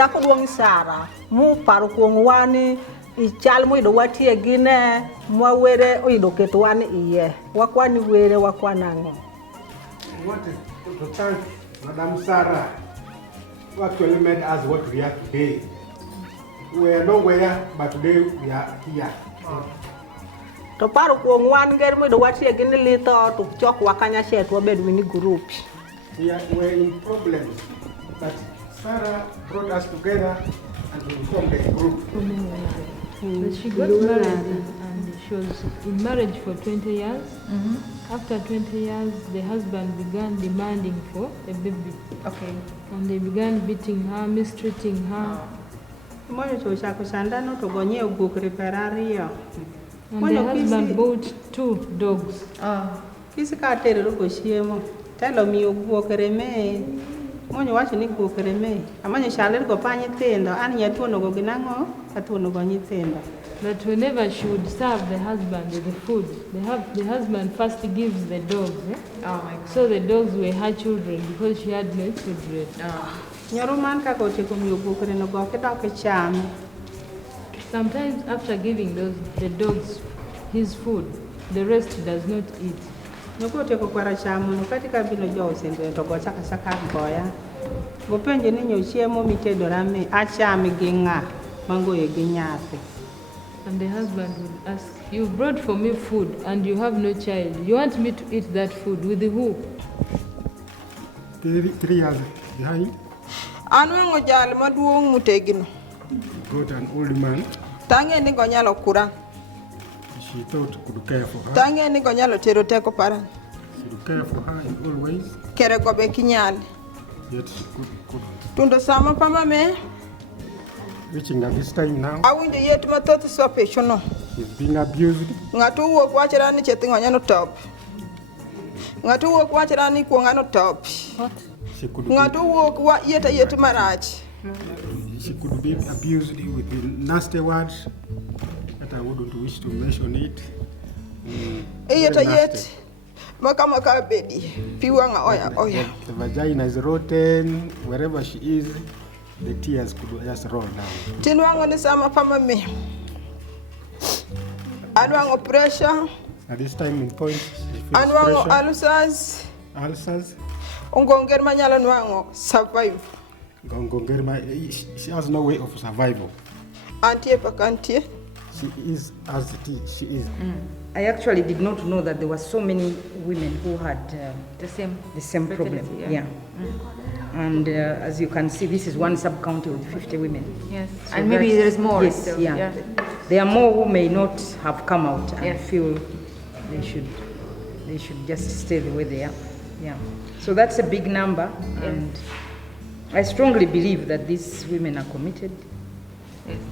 dako duong Sara mu paro kuong wani ichal mu ido watie gine mwawere oido keto wani iye wakwani were wakwanango. What is to thank Madam Sarah who actually made us what we are today. We are nowhere, but today we are here. To paro kuong wan ger mu ido watie gine lito to chok wakanya shet wabed wini group. We were in problems, but Sarah brought us together and we formed a group. But she got married and she was in marriage for 20 years. After 20 years, the husband began demanding for a baby. Okay. And they began beating her, mistreating her. And the husband bought 2 dogs. Tell me you go kereme. Monyo wacho ni go kereme. Amanyo shaler go pa nyithindo, an nyatuo no go ginango, atuo no go nyithindo. But whenever she would serve the husband with the food, the husband first gives the dogs. Eh? Oh my God. So the dogs were her children because she had no children. Nyaruman ka go teko mi go kere no go kedok cham. Sometimes after giving the dogs his food, the rest he does not eat. Noko teko kwara cham no katika bino jo sendo to go chaka saka goya. Go penje ni nyo chiemo mitedo rame acham gi nga mango e gi nyathi. And the husband would ask, you brought for me food and you have no child. You want me to eat that food with who? 3 years behind. Anu ngo jal maduong mutegino. Got an old man. Tange ni go nyalo kura. She thought could care for her. Tange ni go nyalo tero teko para. She would care for her in all ways. Kere go be kinyal. Yet she could. Tundo sama pama me. Reaching at this time now. Awinjo yet mathoth sope chono. She's being abused. Ng'ato wuok wachara ni chethi ng'onya no top. Ng'ato wuok wachara ni kuonga no top. What? She could Ng'ato wuok yet marach. She could be abused with nasty words that I wouldn't wish to mention it. Yet maka baby. Piwanga oya. The vagina is rotten. Wherever she is, the tears could just roll down. Tinwango ni sama pama me. Anwango pressure. At this time in point, she feels Anwango pressure. ulcers. Ungonger manyalo nwango survive. She has no way of survival. Antie pakantie. She is as it is. She is. I actually did not know that there were so many women who had The same problem. Yeah. And as you can see, this is one sub-county with 50 women. Yes. So And maybe there is more. Yes, still. yeah. There are more who may not have come out and Yes. feel they should just stay the way they are. Yeah. So that's a big number, and I strongly believe that these women are committed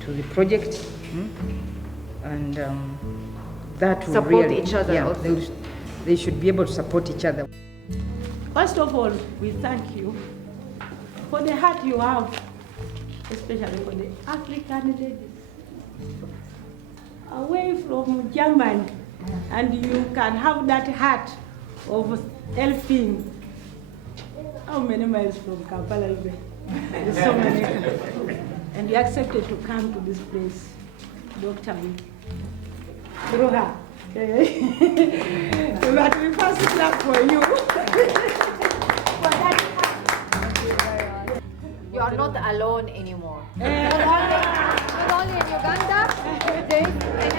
to the project, and that will Support really, each other also. they should be able to support each other. First of all, we thank you for the heart you have, especially for the African ladies. Away from Germany, and you can have that heart of helping. How many miles from Kampala is there? There's so many. And you accepted to come to this place, Dr. Through her. But we first clap for you. You are not alone anymore. Not only in Uganda, and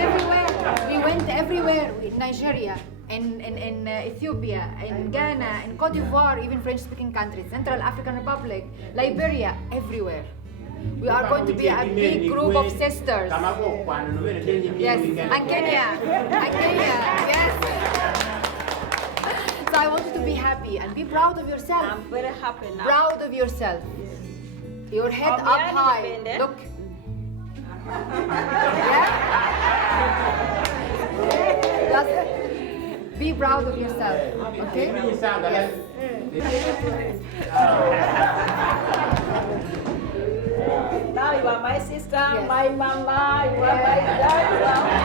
everywhere. We went everywhere in Nigeria, in Ethiopia, in Ghana, in Cote d'Ivoire, even French-speaking countries, Central African Republic, Liberia, everywhere. We are going to be a big group of sisters. Yes, and Kenya, yes. So I want you to be happy and be proud of yourself. I'm very happy now. Proud of yourself. Your head up high. Look. Just be proud of yourself. Okay? Now you are my sister, Yes. my mama, you are my dad.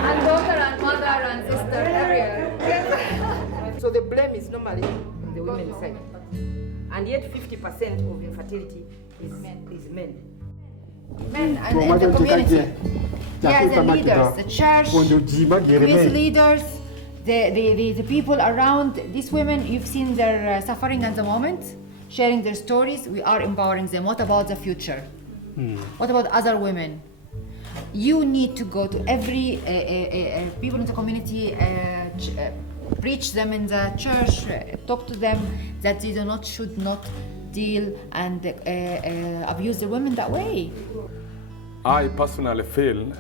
And daughter and mother and sister everywhere. So the blame is normally on the women's side. And yet 50% of infertility is men. Men and the community. Yeah, the leaders, the church, community leaders, the people around these women. You've seen their suffering at the moment, sharing their stories. We are empowering them. What about the future? What about other women? You need to go to every people in the community, preach them in the church, talk to them that they should not deal and abuse the women that way. I personally feel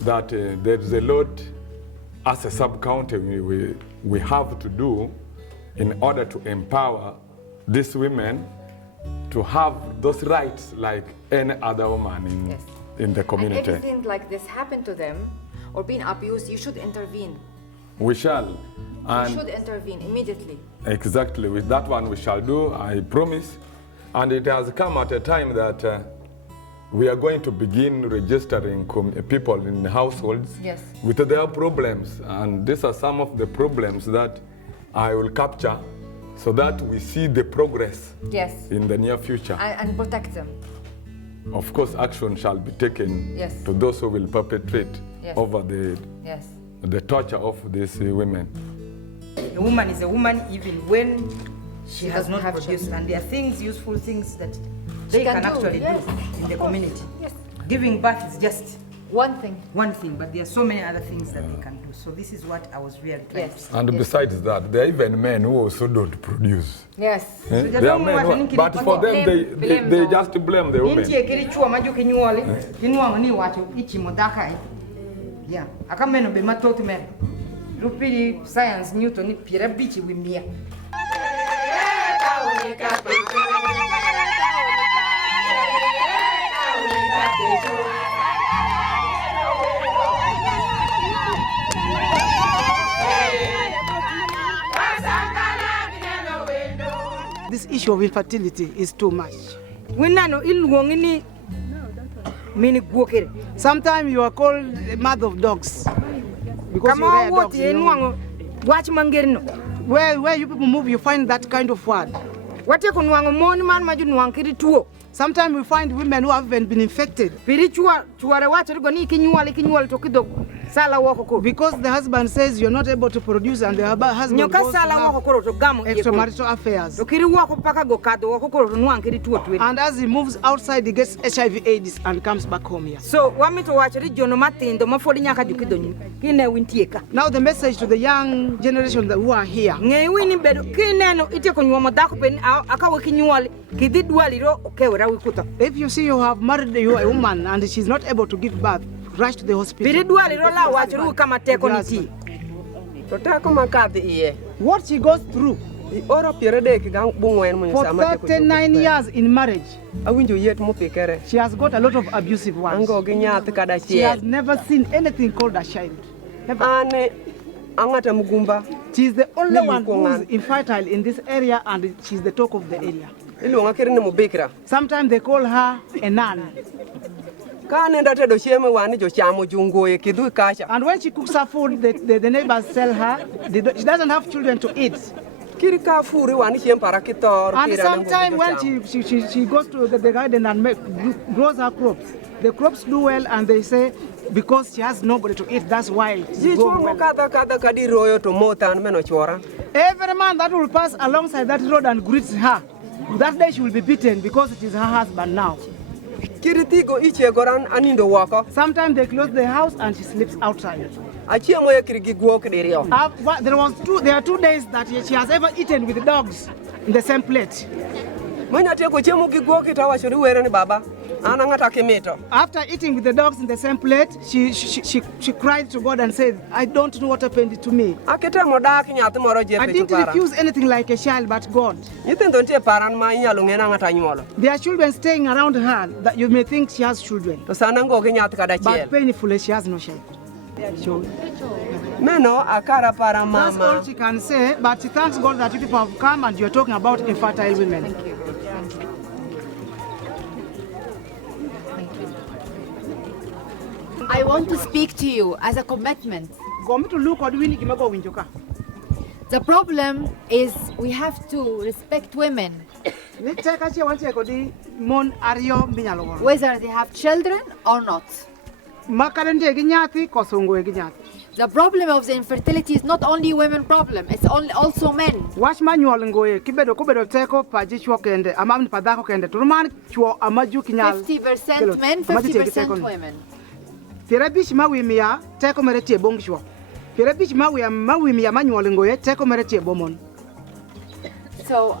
that there is a lot as a sub-county we have to do in order to empower these women to have those rights like any other woman in the community. And anything like this happen to them or being abused, you should intervene. We shall. You should intervene immediately. Exactly, with that one we shall do, I promise. And it has come at a time that we are going to begin registering people in households with their problems. And these are some of the problems that I will capture so that we see the progress in the near future. And protect them. Of course, action shall be taken to those who will perpetrate over the torture of these women. A woman is a woman even when she has not produced, and there are things, useful things that they can actually do in the community. Giving birth is just one thing, but there are so many other things that they can do. So this is what I was really trying to say. And besides that, there are even men who also don't produce. Yes. So there are men but for them, they just blame the women. Yeah, akameno be matoti men. Rupiri science Newton pira bichi wimia. This issue of infertility is too much. Sometimes you are called a mother of dogs because you rear dogs. Where you people move, you find that kind of word. Sometimes we find women who haven't been infected because the husband says you're not able to produce and the husband goes to have extramarital affairs. And as he moves outside, he gets HIV/AIDS and comes back home here. So, now the message to the young generation who are here. If you see you have married a woman and she's not able to give birth, rush to the hospital. What she goes through for 39 years in marriage, she has got a lot of abusive ones. She has never seen anything called a child. Never. She's the only one who is infertile in this area, and she's the talk of the area. Sometimes they call her a nun. And when she cooks her food, the neighbors tell her she doesn't have children to eat. And sometimes when she goes to the garden and grows her crops, the crops do well, and they say because she has nobody to eat, that's why it's going well. Every man that will pass alongside that road and greets her, that day she will be beaten because it is her husband now. Sometimes they close the house and she sleeps outside. There are 2 days that she has ever eaten with the dogs in the same plate. After eating with the dogs in the same plate, she cried to God and said, I don't know what happened to me. I didn't refuse anything like a child, but God. There are children staying around her that you may think she has children. But painfully, she has no child. That's all she can say, but she thanks God that you people have come and you're talking about infertile women. Thank you. I want to speak to you as a commitment. The problem is we have to respect women Whether they have children or not. The problem of the infertility is not only women problem, it's also men. 50% men, 50% women. So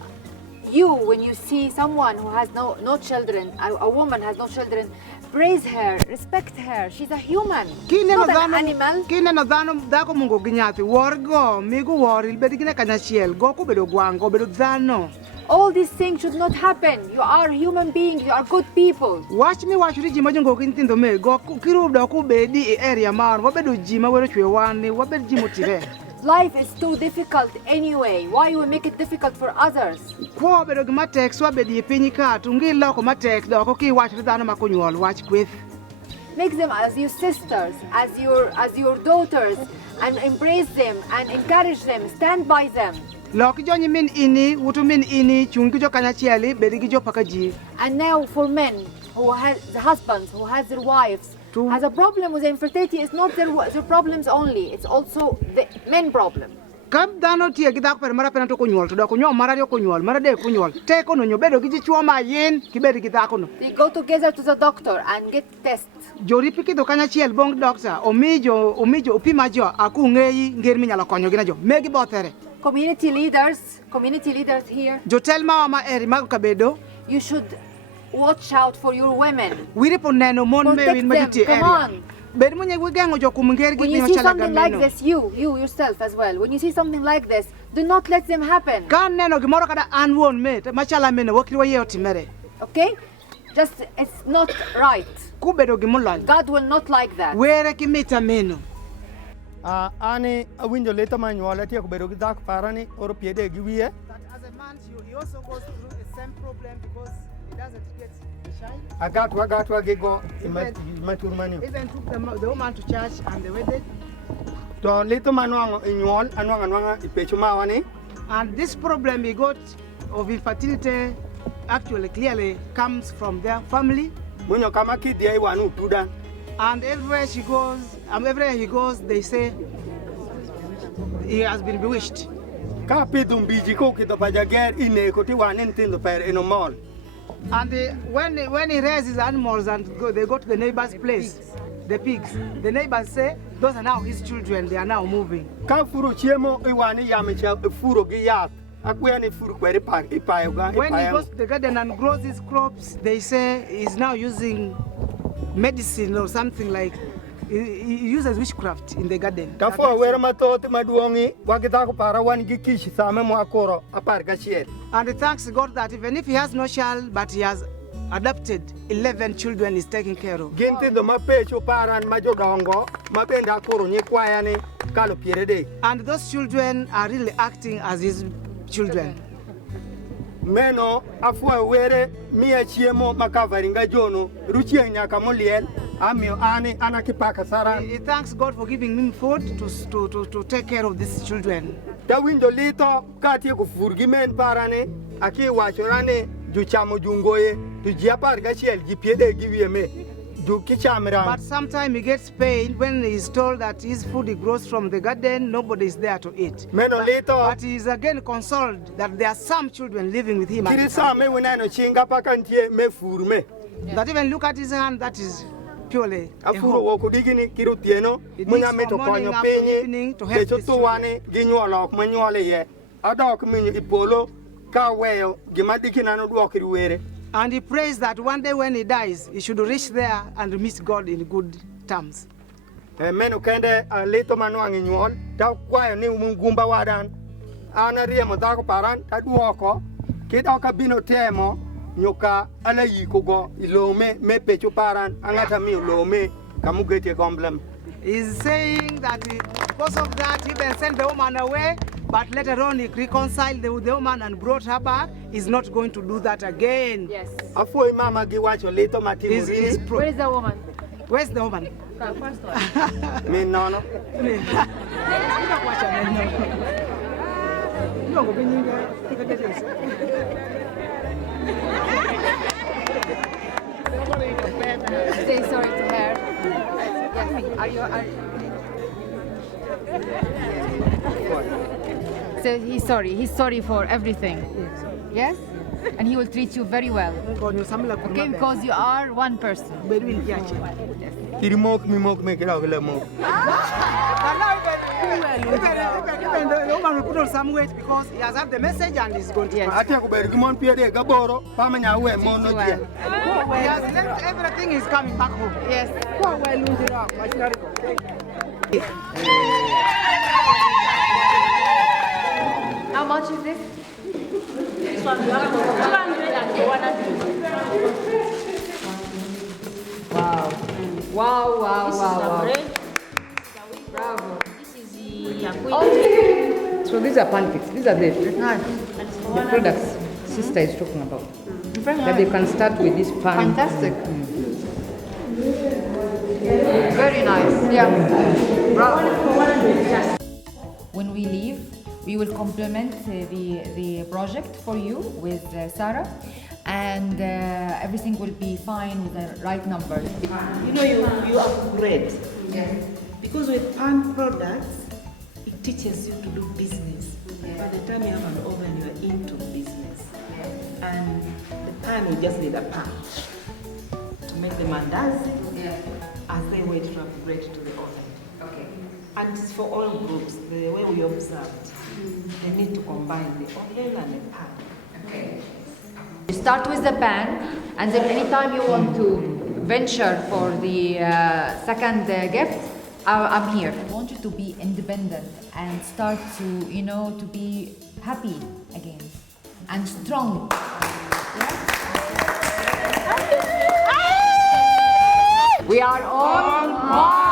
you, when you see someone who has no children, a woman has no children, praise her, respect her. She's a human, not an animal. All these things should not happen. You are human beings, you are good people. Watch me watch you Life is too difficult anyway. Why you make it difficult for others? Make them as your sisters, as your daughters, and embrace them and encourage them, stand by them. And now for men who has husbands, who has their wives, has a problem with infertility, it's not their problems only, it's also the men problem. They go together to the doctor and get tests. Community leaders here, you should watch out for your women. Protect them. Come on. When you see something like this, you yourself as well, when you see something like this, do not let them happen. Okay? Just, it's not right. God will not like that. Ani awinjo leta manyuola tieko bedo gi dhako parani oro piede gi wiye. That as a man he also goes through the same problem because he doesn't get the child. Agatwa gigo matur manyo. Even took the woman to church and they wedded. To leta manwango inyuol anwanga ipecho mawani. And this problem he got of infertility actually clearly comes from their family. Munyo kama kidia iwanu tudan. And everywhere he goes, they say he has been bewitched. And when he raises animals and they go to the neighbor's place, the pigs, the neighbors say, those are now his children, they are now moving. When he goes to the garden and grows his crops, they say he's now using medicine or something like he uses witchcraft in the garden. And he thanks God that even if he has no child, but he has adopted 11 children he's taking care of. And those children are really acting as his children. Meno afua were mia chiemo makavaringa jono ruchie nyaka moliel amio anakipaka sara. He thanks God for giving him food to take care of these children. Da window lito kati kufurgi men parane aki wachorane juchamo jungoye tujiapar gachiel gipiede giwieme. But sometimes he gets pain when he is told that his food grows from the garden, nobody is there to eat. But he is again consoled that there are some children living with him. That even look at his hand, that is purely a hope. It needs from morning after evening to help this children. And he prays that one day when he dies, he should reach there and meet God in good terms. Meno kende leto manuangi nyuol ta kwayo ni mungumba wadan ana riemo dako paran ta duoko kida ka bino temo nyoka ala yiko go ilome me pecho paran angata mi lome kamugete gomblem. He's saying that because of that he then sent the woman away, but later on he reconciled with the woman and brought her back. He's not going to do that again. Yes. Afoi mama giwacho leto matimo. Where is the woman? Where's the woman? First one. Me no. Say sorry to her. So he's sorry. He's sorry for everything. Yes? And he will treat you very well. Okay, because you are one person. He mock me, get out of the mock. Even put on some weight because he has had the message and he's going to I take a good month, Pierre Gaboro, Pamania, where Mono. He has left everything, he's coming back home. Yes. How much is this? This one, 200 and 100. Wow. Wow, wow, This wow, is the wow. bread. Bravo. This is the yakuti. So these are pancakes. These are the products sister is talking about. That they can start with this pan. Fantastic. Very nice. Yeah. Bravo. When we leave, we will complement the project for you with Sarah, and everything will be fine with the right numbers. You know, you upgrade. Yes. Because with pan products, it teaches you to do business. By the time you have an oven, you are into business. And the pan, you just need a pan to make the mandazi as they wait to upgrade to the oven. Okay. And it's for all groups, the way we observed. They need to combine the oil and the pan. Okay. You start with the pan, and then anytime you want to venture for the second gift, I'm here. I want you to be independent and start to, you know, to be happy again and strong. Yeah? We are all one.